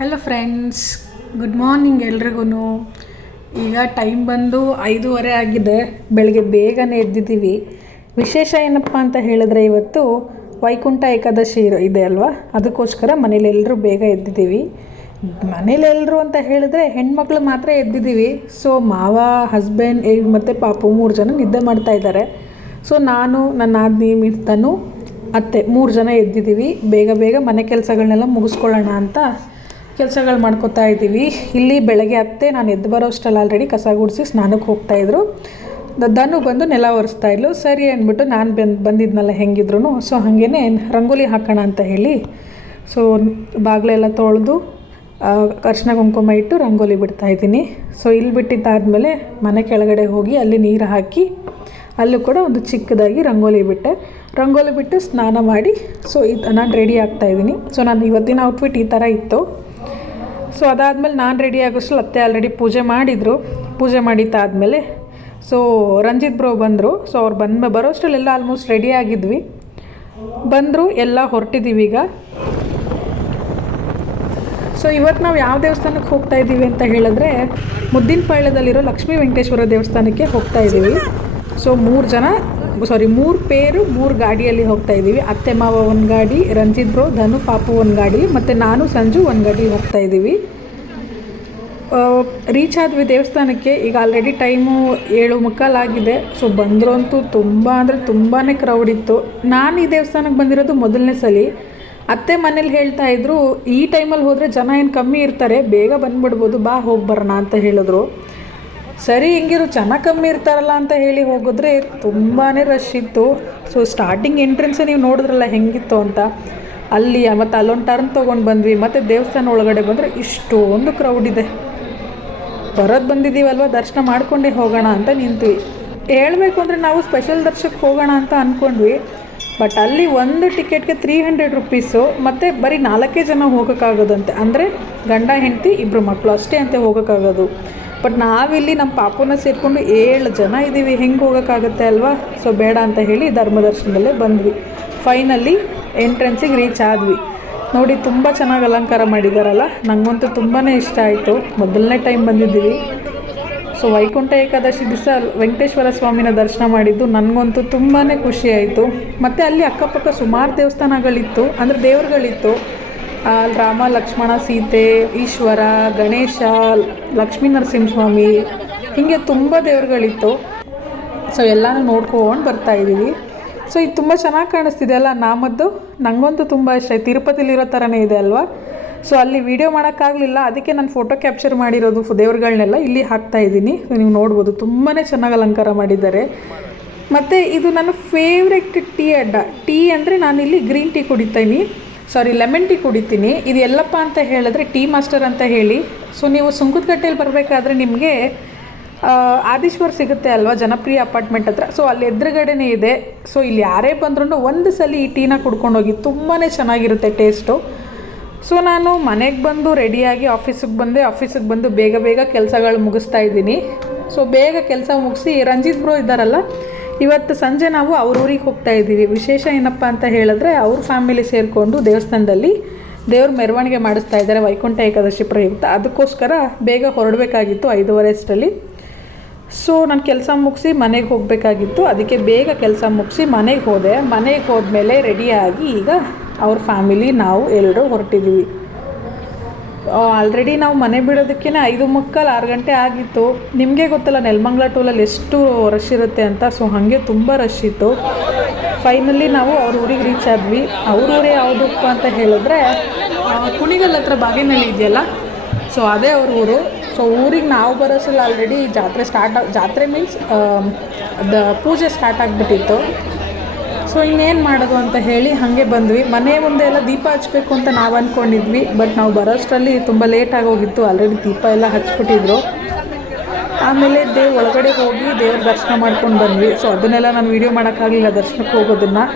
Hello friends, good morning ಎಲ್ರಿಗೂ. ಈಗ time ಬಂದು 5:30 ಆಗಿದೆ. ಬೆಳಗ್ಗೆ ಬೇಗನೆ ಎದ್ದಿದ್ದೀವಿ. ವಿಶೇಷ ಏನಪ್ಪ ಅಂತ ಹೇಳಿದ್ರೆ, ಇವತ್ತು ವೈಕುಂಠ ಏಕಾದಶಿ ಇದೆ ಅಲ್ವಾ, ಅದಕ್ಕೋಸ್ಕರ ಮನೇಲೆಲ್ಲರೂ ಬೇಗ ಎದ್ದಿದ್ದೀವಿ. ಮನೇಲೆಲ್ಲರೂ ಅಂತ ಹೇಳಿದ್ರೆ ಹೆಣ್ಮಕ್ಳು ಮಾತ್ರ ಎದ್ದಿದ್ದೀವಿ. ಸೊ ಮಾವ, ಹಸ್ಬೆಂಡ್ ಮತ್ತು ಪಾಪು 3 ಜನ ನಿದ್ದೆ ಮಾಡ್ತಾಯಿದ್ದಾರೆ. ಸೊ ನಾನು, ನನ್ನ ಆದ್ನಿ, ಮಿರ್ತನು, ಅತ್ತೆ 3 ಜನ ಎದ್ದಿದ್ದೀವಿ. ಬೇಗ ಬೇಗ ಮನೆ ಕೆಲಸಗಳನ್ನೆಲ್ಲ ಮುಗಿಸ್ಕೊಳ್ಳೋಣ ಅಂತ ಕೆಲಸಗಳು ಮಾಡ್ಕೋತಾ ಇದ್ದೀವಿ. ಇಲ್ಲಿ ಬೆಳಗ್ಗೆ ಅತ್ತೆ ನಾನು ಎದ್ದು ಬರೋ ಅಷ್ಟರಲ್ಲಿ ಆಲ್ರೆಡಿ ಕಸ ಗುಡಿಸಿ ಸ್ನಾನಕ್ಕೆ ಹೋಗ್ತಾಯಿದ್ರು. ಧನು ಬಂದು ನೆಲ ಒರೆಸ್ತಾ ಇದ್ಲು. ಸರಿ ಅಂದ್ಬಿಟ್ಟು ನಾನು ಬಂದಿದ್ನಲ್ಲ ಹೆಂಗಿದ್ರು, ಸೊ ಹಾಗೇ ರಂಗೋಲಿ ಹಾಕೋಣ ಅಂತ ಹೇಳಿ ಸೊ ಬಾಗಿಲೆಲ್ಲ ತೊಳೆದು ಅರಿಶಿನ ಕುಂಕುಮ ಇಟ್ಟು ರಂಗೋಲಿ ಬಿಡ್ತಾಯಿದ್ದೀನಿ. ಸೊ ಇಲ್ಲಿ ಬಿಟ್ಟಿದ್ದಾದಮೇಲೆ ಮನೆ ಕೆಳಗಡೆ ಹೋಗಿ ಅಲ್ಲಿ ನೀರು ಹಾಕಿ ಅಲ್ಲೂ ಕೂಡ ಒಂದು ಚಿಕ್ಕದಾಗಿ ರಂಗೋಲಿ ಬಿಟ್ಟು ಸ್ನಾನ ಮಾಡಿ ಸೊ ನಾನು ರೆಡಿ ಆಗ್ತಾಯಿದ್ದೀನಿ. ಸೊ ನಾನು ಇವತ್ತಿನ ಔಟ್ಫಿಟ್ ಈ ಥರ ಇತ್ತು. ಸೊ ಅದಾದಮೇಲೆ ನಾನು ರೆಡಿ ಆಗೋಷ್ಟು ಅತ್ತೆ ಆಲ್ರೆಡಿ ಪೂಜೆ ಮಾಡಿದರು. ಪೂಜೆ ಮಾಡಿದ್ದಾದಮೇಲೆ ಸೊ ರಂಜಿತ್ ಬ್ರೋ ಬಂದರು. ಸೊ ಅವ್ರು ಬರೋಷ್ಟರಲ್ಲೆಲ್ಲ ಆಲ್ಮೋಸ್ಟ್ ರೆಡಿ ಆಗಿದ್ವಿ. ಬಂದರು, ಎಲ್ಲ ಹೊರಟಿದ್ದೀವಿ ಈಗ. ಸೊ ಇವತ್ತು ನಾವು ಯಾವ ದೇವಸ್ಥಾನಕ್ಕೆ ಹೋಗ್ತಾ ಇದ್ದೀವಿ ಅಂತ ಹೇಳಿದ್ರೆ, ಮುದ್ದಿನಪಾಳ್ಯದಲ್ಲಿರೋ ಲಕ್ಷ್ಮೀ ವೆಂಕಟೇಶ್ವರ ದೇವಸ್ಥಾನಕ್ಕೆ ಹೋಗ್ತಾ ಇದ್ದೀವಿ. ಸೊ 3 ಪೇರು 3 ಗಾಡಿಯಲ್ಲಿ ಹೋಗ್ತಾ ಇದ್ದೀವಿ. ಅತ್ತೆ ಮಾವ ಒಂದು ಗಾಡಿ, ರಂಜಿತ್ ಬ್ರೋ, ಧನು, ಪಾಪು ಒಂದು ಗಾಡಿ, ಮತ್ತು ನಾನು, ಸಂಜು ಒಂದು ಗಾಡಿ ಹೋಗ್ತಾ ಇದ್ದೀವಿ. ರೀಚ್ ಆದ್ವಿ ದೇವಸ್ಥಾನಕ್ಕೆ. ಈಗ ಆಲ್ರೆಡಿ ಟೈಮು 7:45 ಆಗಿದೆ. ಸೊ ಬಂದರು ಅಂತೂ ತುಂಬ ಅಂದರೆ ತುಂಬಾ ಕ್ರೌಡ್ ಇತ್ತು. ನಾನು ಈ ದೇವಸ್ಥಾನಕ್ಕೆ ಬಂದಿರೋದು ಮೊದಲನೇ ಸಲ. ಅತ್ತೆ ಮನೇಲಿ ಹೇಳ್ತಾಯಿದ್ರು, ಈ ಟೈಮಲ್ಲಿ ಹೋದರೆ ಜನ ಏನು ಕಮ್ಮಿ ಇರ್ತಾರೆ, ಬೇಗ ಬಂದುಬಿಡ್ಬೋದು, ಬಾ ಹೋಗಿ ಬರೋಣ ಅಂತ ಹೇಳಿದ್ರು. ಸರಿ, ಹಿಂಗಿರು ಜನ ಕಮ್ಮಿ ಇರ್ತಾರಲ್ಲ ಅಂತ ಹೇಳಿ ಹೋಗಿದ್ರೆ ತುಂಬಾ ರಶ್ ಇತ್ತು. ಸೊ ಸ್ಟಾರ್ಟಿಂಗ್ ಎಂಟ್ರೆನ್ಸೇ ನೀವು ನೋಡಿದ್ರಲ್ಲ ಹೆಂಗಿತ್ತು ಅಂತ. ಅಲ್ಲಿ ಮತ್ತು ಅಲ್ಲೊಂದು ಟರ್ನ್ ತೊಗೊಂಡು ಬಂದ್ವಿ. ಮತ್ತು ದೇವಸ್ಥಾನ ಒಳಗಡೆ ಬಂದರೆ ಇಷ್ಟೊಂದು ಕ್ರೌಡ್ ಇದೆ. ಬಂದಿದ್ದೀವಲ್ವ, ದರ್ಶನ ಮಾಡ್ಕೊಂಡೇ ಹೋಗೋಣ ಅಂತ ನಿಂತ್ವಿ. ಹೇಳಬೇಕು ಅಂದರೆ ನಾವು ಸ್ಪೆಷಲ್ ದರ್ಶನಕ್ಕೆ ಹೋಗೋಣ ಅಂತ ಅಂದ್ಕೊಂಡ್ವಿ. ಬಟ್ ಅಲ್ಲಿ ಒಂದು ಟಿಕೆಟ್ಗೆ 300 ರುಪೀಸು, ಮತ್ತು ಬರೀ 4 ಜನ ಹೋಗೋಕ್ಕಾಗೋದಂತೆ. ಅಂದರೆ ಗಂಡ ಹೆಂಡತಿ 2 ಮಕ್ಕಳು ಅಷ್ಟೇ ಅಂತ ಹೋಗೋಕ್ಕಾಗೋದು. ಬಟ್ ನಾವಿಲ್ಲಿ ನಮ್ಮ ಪಾಪುನ ಸೇರಿಕೊಂಡು 7 ಜನ ಇದ್ದೀವಿ, ಹೆಂಗೆ ಹೋಗೋಕ್ಕಾಗುತ್ತೆ ಅಲ್ವಾ. ಸೊ ಬೇಡ ಅಂತ ಹೇಳಿ ಧರ್ಮದರ್ಶನದಲ್ಲೇ ಬಂದ್ವಿ. ಫೈನಲಿ ಎಂಟ್ರೆನ್ಸಿಗೆ ರೀಚ್ ಆದ್ವಿ. ನೋಡಿ, ತುಂಬ ಚೆನ್ನಾಗಿ ಅಲಂಕಾರ ಮಾಡಿದ್ದಾರಲ್ಲ, ನನಗಂತೂ ತುಂಬಾ ಇಷ್ಟ ಆಯಿತು. ಮೊದಲನೇ ಟೈಮ್ ಬಂದಿದ್ದೀವಿ. ಸೊ ವೈಕುಂಠ ಏಕಾದಶಿ ದಿವಸ ವೆಂಕಟೇಶ್ವರ ಸ್ವಾಮಿನ ದರ್ಶನ ಮಾಡಿದ್ದು ನನಗಂತೂ ತುಂಬಾ ಖುಷಿ ಆಯಿತು. ಮತ್ತು ಅಲ್ಲಿ ಅಕ್ಕಪಕ್ಕ ಸುಮಾರು ದೇವಸ್ಥಾನಗಳಿತ್ತು, ಅಂದರೆ ದೇವ್ರುಗಳಿತ್ತು. ರಾಮ, ಲಕ್ಷ್ಮಣ, ಸೀತೆ, ಈಶ್ವರ, ಗಣೇಶ, ಲಕ್ಷ್ಮೀ ನರಸಿಂಹಸ್ವಾಮಿ, ಹೀಗೆ ತುಂಬ ದೇವ್ರುಗಳಿತ್ತು. ಸೊ ಎಲ್ಲನೂ ನೋಡ್ಕೊಂಡು ಬರ್ತಾಯಿದ್ದೀವಿ. ಸೊ ಇದು ತುಂಬ ಚೆನ್ನಾಗಿ ಕಾಣಿಸ್ತಿದೆ ಅಲ್ಲ ನಾಮದ್ದು. ನನಗಂತೂ ತುಂಬ ಇಷ್ಟ ಆಯ್ತು. ತಿರುಪತಿಲಿರೋ ಥರನೇ ಇದೆ ಅಲ್ವಾ. ಸೊ ಅಲ್ಲಿ ವೀಡಿಯೋ ಮಾಡೋಕ್ಕಾಗಲಿಲ್ಲ, ಅದಕ್ಕೆ ನಾನು ಫೋಟೋ ಕ್ಯಾಪ್ಚರ್ ಮಾಡಿರೋದು ದೇವ್ರುಗಳನ್ನೆಲ್ಲ ಇಲ್ಲಿ ಹಾಕ್ತಾಯಿದ್ದೀನಿ. ನೀವು ನೋಡ್ಬೋದು, ತುಂಬಾ ಚೆನ್ನಾಗಿ ಅಲಂಕಾರ ಮಾಡಿದ್ದಾರೆ. ಮತ್ತು ಇದು ನನ್ನ ಫೇವ್ರೆಟ್ ಟೀ ಅಡ್ಡ. ಟೀ ಅಂದರೆ ನಾನಿಲ್ಲಿ ಗ್ರೀನ್ ಟೀ ಲೆಮನ್ ಟೀ ಕುಡಿತೀನಿ. ಇದು ಎಲ್ಲಪ್ಪ ಅಂತ ಹೇಳಿದ್ರೆ ಟೀ ಮಾಸ್ಟರ್ ಅಂತ ಹೇಳಿ. ಸೊ ನೀವು ಸುಂಕದಕಟ್ಟೆಯಲ್ಲಿ ಬರಬೇಕಾದ್ರೆ ನಿಮಗೆ ಆದೀಶ್ವರ್ ಸಿಗುತ್ತೆ ಅಲ್ವಾ, ಜನಪ್ರಿಯ ಅಪಾರ್ಟ್ಮೆಂಟ್ ಹತ್ರ. ಸೊ ಅಲ್ಲಿ ಎದುರುಗಡೆನೇ ಇದೆ. ಸೊ ಇಲ್ಲಿ ಯಾರೇ ಬಂದ್ರೂ ಒಂದು ಸಲ ಈ ಟೀನ ಕುಡ್ಕೊಂಡೋಗಿ, ತುಂಬಾ ಚೆನ್ನಾಗಿರುತ್ತೆ ಟೇಸ್ಟು. ಸೊ ನಾನು ಮನೆಗೆ ಬಂದು ರೆಡಿಯಾಗಿ ಆಫೀಸಿಗೆ ಬಂದು ಬೇಗ ಕೆಲಸಗಳು ಮುಗಿಸ್ತಾ ಇದ್ದೀನಿ. ಸೊ ಬೇಗ ಕೆಲಸ ಮುಗಿಸಿ ರಂಜಿತ್ ಬ್ರೋ ಇದ್ದಾರಲ್ಲ, ಇವತ್ತು ಸಂಜೆ ನಾವು ಅವ್ರ ಊರಿಗೆ ಹೋಗ್ತಾ ಇದ್ದೀವಿ. ವಿಶೇಷ ಏನಪ್ಪ ಅಂತ ಹೇಳಿದ್ರೆ, ಅವ್ರ ಫ್ಯಾಮಿಲಿ ಸೇರಿಕೊಂಡು ದೇವಸ್ಥಾನದಲ್ಲಿ ದೇವ್ರ ಮೆರವಣಿಗೆ ಮಾಡಿಸ್ತಾ ಇದ್ದಾರೆ ವೈಕುಂಠ ಏಕಾದಶಿ ಪ್ರಯುಕ್ತ. ಅದಕ್ಕೋಸ್ಕರ ಬೇಗ ಹೊರಡಬೇಕಾಗಿತ್ತು 5:30 ಅಷ್ಟರಲ್ಲಿ. ಸೊ ನಾನು ಕೆಲಸ ಮುಗಿಸಿ ಮನೆಗೆ ಹೋಗಬೇಕಾಗಿತ್ತು. ಅದಕ್ಕೆ ಬೇಗ ಕೆಲಸ ಮುಗಿಸಿ ಮನೆಗೆ ಹೋದ್ಮೇಲೆ ರೆಡಿಯಾಗಿ ಈಗ ಅವ್ರ ಫ್ಯಾಮಿಲಿ ನಾವು ಎಲ್ಲರೂ ಹೊರಟಿದ್ದೀವಿ. ಆಲ್ರೆಡಿ ನಾವು ಮನೆ ಬಿಡೋದಕ್ಕೇ 5:45 6 ಗಂಟೆ ಆಗಿತ್ತು. ನಿಮಗೆ ಗೊತ್ತಲ್ಲ ನೆಲಮಂಗಲ ಟೋಲಲ್ಲಿ ಎಷ್ಟು ರಶ್ ಇರುತ್ತೆ ಅಂತ. ಸೊ ಹಾಗೆ ತುಂಬ ರಶ್ ಇತ್ತು. ಫೈನಲಿ ನಾವು ಅವ್ರ ಊರಿಗೆ ರೀಚ್ ಆದ್ವಿ. ಅವ್ರ ಊರೇ ಯಾವುದಪ್ಪ ಅಂತ ಹೇಳಿದ್ರೆ, ಕುಣಿಗಲ್ ಹತ್ರ ಬಾಗೇನಹಳ್ಳಿ ಇದೆಯಲ್ಲ, ಸೊ ಅದೇ ಅವ್ರ ಊರು. ಸೊ ಊರಿಗೆ ನಾವು ಬರೋಸಲ್ಲ ಆಲ್ರೆಡಿ ಜಾತ್ರೆ ಮೀನ್ಸ್ ಪೂಜೆ ಸ್ಟಾರ್ಟ್ ಆಗಿಬಿಟ್ಟಿತ್ತು. ಸೊ ಇನ್ನೇನು ಮಾಡೋದು ಅಂತ ಹೇಳಿ ಹಾಗೆ ಬಂದ್ವಿ. ಮನೆ ಮುಂದೆ ಎಲ್ಲ ದೀಪ ಹಚ್ಚಬೇಕು ಅಂತ ನಾವು ಅಂದ್ಕೊಂಡಿದ್ವಿ. ಬಟ್ ನಾವು ಬರೋಷ್ಟರಲ್ಲಿ ತುಂಬ ಲೇಟಾಗಿ ಹೋಗಿತ್ತು. ಆಲ್ರೆಡಿ ದೀಪ ಎಲ್ಲ ಹಚ್ಬಿಟ್ಟಿದ್ರು. ಆಮೇಲೆ ಒಳಗಡೆ ಹೋಗಿ ದೇವ್ರ ದರ್ಶನ ಮಾಡ್ಕೊಂಡು ಬಂದ್ವಿ. ಸೊ ಅದನ್ನೆಲ್ಲ ನಾನು ವೀಡಿಯೋ ಮಾಡೋಕ್ಕಾಗಲಿಲ್ಲ, ದರ್ಶನಕ್ಕೆ ಹೋಗೋದನ್ನು.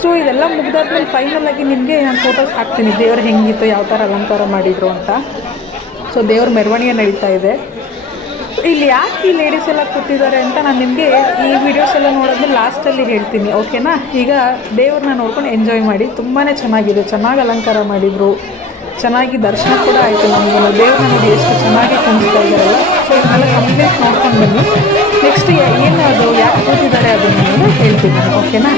ಸೊ ಇದೆಲ್ಲ ಮುಗ್ದಾದ್ಮೇಲೆ ಫೈನಲಾಗಿ ನಿಮಗೆ ನಾನು ಫೋಟೋಸ್ ಹಾಕ್ತೀನಿ, ದೇವ್ರು ಹೆಂಗಿತ್ತು, ಯಾವ ಥರ ಅಲಂಕಾರ ಮಾಡಿದರು ಅಂತ. ಸೊ ದೇವ್ರ ಮೆರವಣಿಗೆ ನಡೀತಾ ಇದೆ. ಇಲ್ಲಿ ಯಾಕೆ ಈ ಲೇಡೀಸ್ ಎಲ್ಲ ಕೂತಿದ್ದಾರೆ ಅಂತ ನಾನು ನಿಮಗೆ ಈ ವಿಡಿಯೋಸ್ ಎಲ್ಲ ನೋಡಿದ್ಮೇಲೆ ಲಾಸ್ಟಲ್ಲಿ ಹೇಳ್ತೀನಿ, ಓಕೆನಾ. ಈಗ ದೇವ್ರನ್ನ ನೋಡ್ಕೊಂಡು ಎಂಜಾಯ್ ಮಾಡಿ. ತುಂಬಾ ಚೆನ್ನಾಗಿದೆ, ಚೆನ್ನಾಗಿ ಅಲಂಕಾರ ಮಾಡಿದರು. ಚೆನ್ನಾಗಿ ದರ್ಶನ ಕೂಡ ಆಯಿತು ನಮಗೂ. ದೇವ್ರನ್ನ ನೋಡಿ ಎಷ್ಟು ಚೆನ್ನಾಗಿ ಕಾಣಿಸ್ತಾ ಇದ್ದಾರಲ್ಲ. ಸೊ ಇದನ್ನೆಲ್ಲ ಕಂಪ್ಲೀಟ್ ನೋಡ್ಕೊಂಡು ಬನ್ನಿ. ನೆಕ್ಸ್ಟ್ ಏನು ಅದು ಯಾಕೆ ಕೂತಿದ್ದಾರೆ ಅದನ್ನು ಹೇಳ್ತೀನಿ, ಓಕೆನಾ?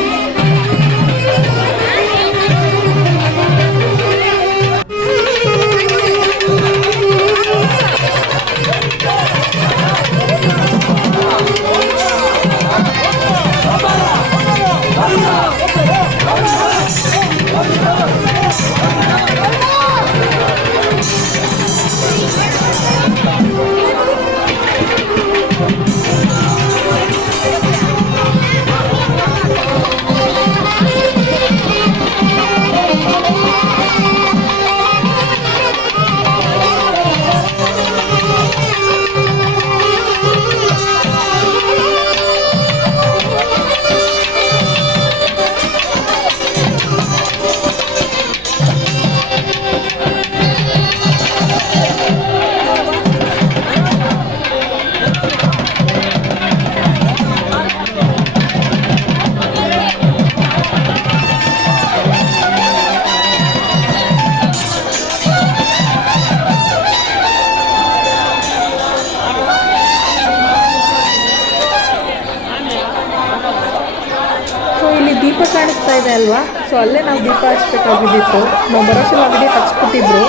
ದೀಪ ಕಾಣಿಸ್ತಾ ಇದೆ ಅಲ್ವಾ, ಸೊ ಅಲ್ಲೇ ನಾವು ದೀಪ ಹಚ್ಬೇಕಾಗಿದ್ದಿತ್ತು. ನಾವು ಬರೋಸಲ ವಿಡಿಯೋ ಹಚ್ಬಿಟ್ಟಿದ್ರು.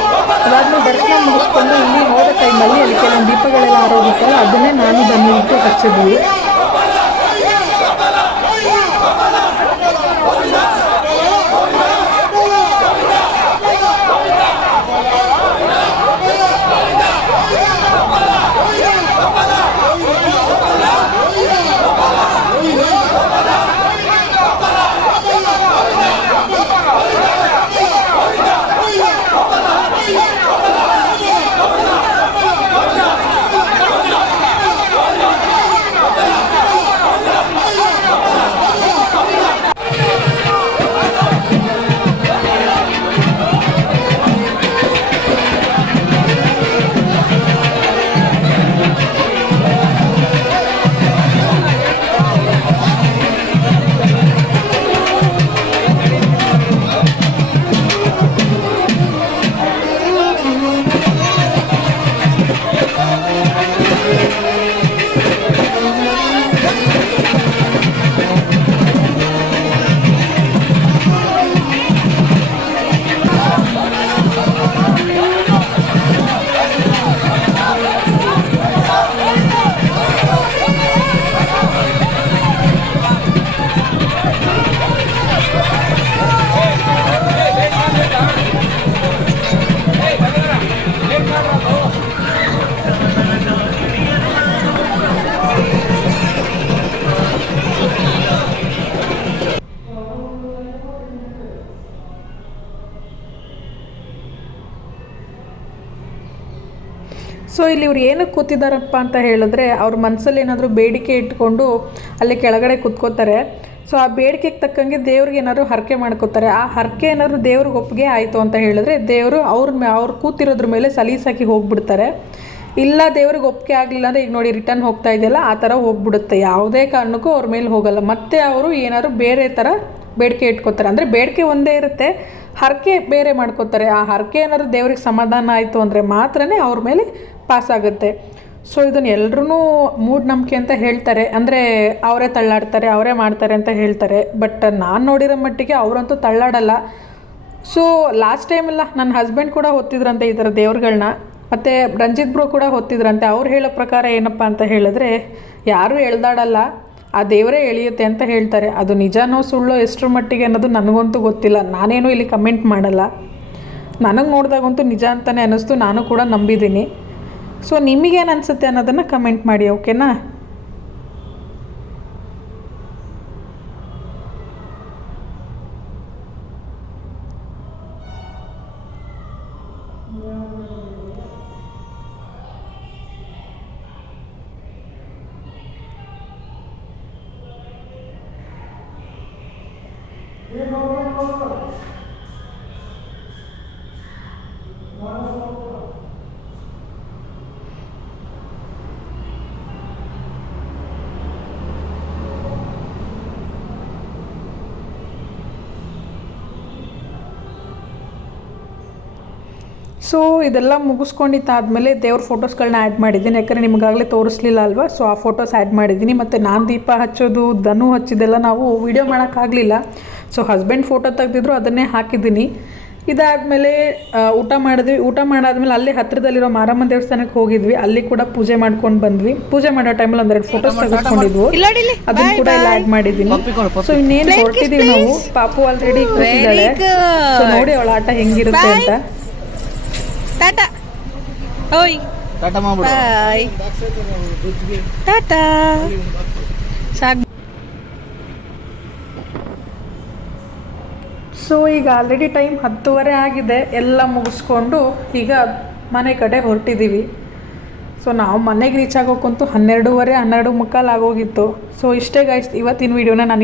ಅದಾದ್ಮೇಲೆ ದರ್ಶನ ಮುಗಿಸ್ಕೊಂಡು ಇಲ್ಲಿ ಹೋದ ಟೈಮಲ್ಲಿ ಅಲ್ಲಿ ಕೆಲವೊಂದು ದೀಪಗಳೆಲ್ಲ ಆರೋಗಿತ್ತಲ್ಲ, ಅದನ್ನೇ ನಾನು ಬಂದು ಹಚ್ಚಿದ್ವಿ. ಸೊ ಇಲ್ಲಿ ಇವ್ರು ಏನಕ್ಕೆ ಕೂತಿದ್ದಾರಪ್ಪ ಅಂತ ಹೇಳಿದ್ರೆ, ಅವ್ರ ಮನಸ್ಸಲ್ಲಿ ಏನಾದರೂ ಬೇಡಿಕೆ ಇಟ್ಕೊಂಡು ಅಲ್ಲಿ ಕೆಳಗಡೆ ಕೂತ್ಕೋತಾರೆ. ಸೊ ಆ ಬೇಡಿಕೆಗೆ ತಕ್ಕಂಗೆ ದೇವ್ರಿಗೆ ಏನಾದ್ರು ಹರಕೆ ಮಾಡ್ಕೋತಾರೆ. ಆ ಹರಕೆ ಏನಾದ್ರು ದೇವ್ರಿಗೆ ಒಪ್ಪಿಗೆ ಆಯಿತು ಅಂತ ಹೇಳಿದ್ರೆ ದೇವರು ಅವ್ರು ಕೂತಿರೋದ್ರ ಮೇಲೆ ಸಲೀಸಾಕಿ ಹೋಗ್ಬಿಡ್ತಾರೆ. ಇಲ್ಲ ದೇವ್ರಿಗೆ ಒಪ್ಪಿಗೆ ಆಗಲಿಲ್ಲ ಅಂದರೆ ಈಗ ನೋಡಿ ರಿಟರ್ನ್ ಹೋಗ್ತಾ ಇದೆಯಲ್ಲ, ಆ ಥರ ಹೋಗ್ಬಿಡುತ್ತೆ. ಯಾವುದೇ ಕಾರಣಕ್ಕೂ ಅವ್ರ ಮೇಲೆ ಹೋಗಲ್ಲ. ಮತ್ತು ಅವರು ಏನಾದ್ರು ಬೇರೆ ಥರ ಬೇಡಿಕೆ ಇಟ್ಕೋತಾರೆ. ಅಂದರೆ ಬೇಡಿಕೆ ಒಂದೇ ಇರುತ್ತೆ, ಹರಕೆ ಬೇರೆ ಮಾಡ್ಕೋತಾರೆ. ಆ ಹರಕೆ ಏನಾದ್ರು ದೇವ್ರಿಗೆ ಸಮಾಧಾನ ಆಯಿತು ಅಂದರೆ ಮಾತ್ರ ಅವ್ರ ಮೇಲೆ ಪಾಸ್ ಆಗುತ್ತೆ. ಸೊ ಇದನ್ನು ಎಲ್ಲರೂ ಮೂಢನಂಬಿಕೆ ಅಂತ ಹೇಳ್ತಾರೆ. ಅಂದರೆ ಅವರೇ ತಳ್ಳಾಡ್ತಾರೆ, ಅವರೇ ಮಾಡ್ತಾರೆ ಅಂತ ಹೇಳ್ತಾರೆ. ಬಟ್ ನಾನು ನೋಡಿರೋ ಮಟ್ಟಿಗೆ ಅವರಂತೂ ತಳ್ಳಾಡಲ್ಲ. ಸೊ ಲಾಸ್ಟ್ ಟೈಮೆಲ್ಲ ನನ್ನ ಹಸ್ಬೆಂಡ್ ಕೂಡ ಹೊತ್ತಿದ್ರಂತೆ ಈ ಥರ ದೇವ್ರುಗಳನ್ನ. ಮತ್ತು ರಂಜಿತ್ ಬ್ರೋ ಕೂಡ ಹೊತ್ತಿದ್ರಂತೆ. ಅವ್ರು ಹೇಳೋ ಪ್ರಕಾರ ಏನಪ್ಪ ಅಂತ ಹೇಳಿದ್ರೆ, ಯಾರೂ ಎಳ್ದಾಡಲ್ಲ, ಆ ದೇವರೇ ಎಳೆಯುತ್ತೆ ಅಂತ ಹೇಳ್ತಾರೆ. ಅದು ನಿಜನೋ ಸುಳ್ಳೋ ಎಷ್ಟರ ಮಟ್ಟಿಗೆ ಅನ್ನೋದು ನನಗಂತೂ ಗೊತ್ತಿಲ್ಲ. ನಾನೇನು ಇಲ್ಲಿ ಕಮೆಂಟ್ ಮಾಡಲ್ಲ. ನನಗೆ ನೋಡಿದಾಗಂತೂ ನಿಜ ಅಂತಲೇ ಅನ್ನಿಸ್ತು. ನಾನು ಕೂಡ ನಂಬಿದ್ದೀನಿ. ಸೊ ನಿಮಗೇನು ಅನಿಸುತ್ತೆ ಅನ್ನೋದನ್ನು ಕಮೆಂಟ್ ಮಾಡಿ, ಓಕೆನಾ? ಸೊ ಇದೆಲ್ಲ ಮುಗಿಸ್ಕೊಂಡಿದ್ದಾದಮೇಲೆ ದೇವ್ರ ಫೋಟೋಸ್ಗಳನ್ನ ಆ್ಯಡ್ ಮಾಡಿದ್ದೀನಿ, ಯಾಕಂದರೆ ನಿಮಗಾಗಲೇ ತೋರಿಸ್ಲಿಲ್ಲ ಅಲ್ವಾ. ಸೊ ಆ ಫೋಟೋಸ್ ಆ್ಯಡ್ ಮಾಡಿದ್ದೀನಿ. ಮತ್ತು ನಾನು ದೀಪ ಹಚ್ಚೋದು, ಧನು ಹಚ್ಚಿದ್ದೆಲ್ಲ ನಾವು ವೀಡಿಯೋ ಮಾಡೋಕ್ಕಾಗಲಿಲ್ಲ. ಸೊ ಹಸ್ಬೆಂಡ್ ಫೋಟೋ ತೆಗೆದಿದ್ರು, ಅದನ್ನೇ ಹಾಕಿದ್ದೀನಿ. ಇದಾದಮೇಲೆ ಊಟ ಮಾಡಿದ್ವಿ. ಊಟ ಮಾಡಾದ್ಮೇಲೆ ಅಲ್ಲೇ ಹತ್ತಿರದಲ್ಲಿರೋ ಮಾರಮ್ಮ ದೇವಸ್ಥಾನಕ್ಕೆ ಹೋಗಿದ್ವಿ. ಅಲ್ಲಿ ಕೂಡ ಪೂಜೆ ಮಾಡ್ಕೊಂಡು ಬಂದ್ವಿ. ಪೂಜೆ ಮಾಡೋ ಟೈಮಲ್ಲಿ ಒಂದೆರಡು ಫೋಟೋಸ್ ತೆಗೆಸ್ಕೊಂಡಿದ್ವು, ಅದನ್ನು ಕೂಡ ಇಲ್ಲಿ ಆ್ಯಡ್ ಮಾಡಿದ್ದೀನಿ. ಸೊ ಇನ್ನೇನು ಹೊರಟಿದ್ದೀವಿ ನಾವು. ಪಾಪು ಆಲ್ರೆಡಿ ಕೂತಿದ್ದಾಳೆ. ಸೊ ನೋಡಿ ಅವಳ ಆಟ ಹೆಂಗಿರುತ್ತೆ ಅಂತ. ಟಾಟಾ ಓಯ್ ಟಾಟಾ ಮಾಡ್ಬಿಡು. ಬಾಯ್ ಟಾಟಾ. ಸಾಕು. ಸೊ ಈಗ ಆಲ್ರೆಡಿ ಟೈಮ್ 10:30 ಆಗಿದೆ. ಎಲ್ಲ ಮುಗಿಸ್ಕೊಂಡು ಈಗ ಮನೆ ಕಡೆ ಹೊರಟಿದ್ದೀವಿ. ಸೊ ನಾವು ಮನೆಗೆ ರೀಚ್ ಆಗೋಕ್ಕಂತೂ 12:30 12:45 ಆಗೋಗಿತ್ತು. ಸೊ ಇಷ್ಟೇ ಗೈಸ್ ಇವತ್ತಿನ ವೀಡಿಯೋನ ನಾನು